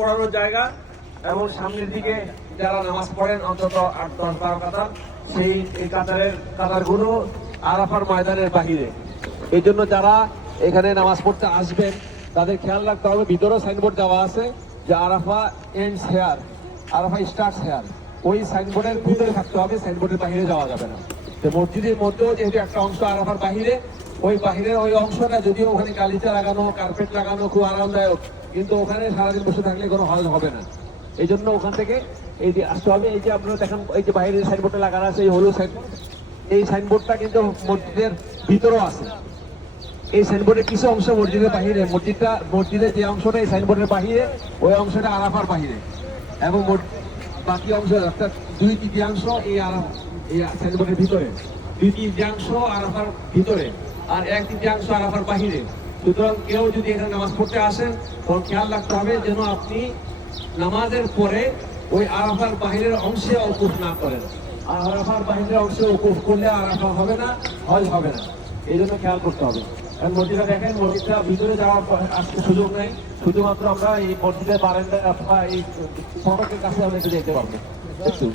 পড়ানোর জায়গা এবং সামনের দিকে যারা নামাজ পড়েন অন্তত 8-10-12 কাতার, সেই কাতারগুলো আরাফার ময়দানের বাহিরে। এই জন্য যারা এখানে নামাজ পড়তে আসবেন তাদের খেয়াল রাখতে হবে, ভিতরেও সাইনবোর্ড দেওয়া আছে যে Arafa ends here, Arafa starts here. ওই সাইনবোর্ডের ভিতরে থাকতে হবে, সাইনবোর্ডের বাহিরে যাওয়া যাবে না। তো মসজিদের মধ্যেও যেহেতু একটা অংশ আরাফার বাহিরে, ওই বাহিরের ওই অংশটা যদিও ওখানে গালিচা লাগানো, কার্পেট লাগানো, খুব আরামদায়ক, কিন্তু ওখানে সারাদিন বসে থাকলে কোনো হজ হবে না। এই জন্য ওখান থেকে এই যে আসতে হবে। এই যে আপনারা দেখেন এই যে বাইরের সাইনবোর্ডটা লাগানো আছে, এই হলুদ সাইনবোর্ড, এই সাইনবোর্ডটা কিন্তু মসজিদের ভিতরেও আছে। এই সাইনবোর্ডের কিছু অংশ মসজিদের বাহিরে, মসজিদের যে অংশটা এই সাইনবোর্ডের বাহিরে, ওই অংশটা আরাফার বাহিরে, এবং বাকি অংশ অর্থাৎ 2/3 এই সাইনবোর্ডের ভিতরে, 2/3 আরাফার ভিতরে, আর 1/3 আরাফার বাহিরে। সুতরাং কেউ যদি এখানে নামাজ পড়তে আসেন তখন খেয়াল রাখতে হবে যেন আপনি নামাজের পরে ওই আরাফার বাহিরের অংশে ওকুফ না করেন। আর আরাফার বাহিরের অংশে ওকুফ করলে আরাফা হবে না, হজ হবে না। এই জন্য খেয়াল করতে হবে। মসজিদটা দেখেন, মসজিদটা ভিতরে যাওয়ার আসতে সুযোগ নেই, শুধুমাত্র আমরা এই মসজিদের বারান্দা অথবা এই ফটকের কাছে আমরা একটু যেতে পারবো একটু।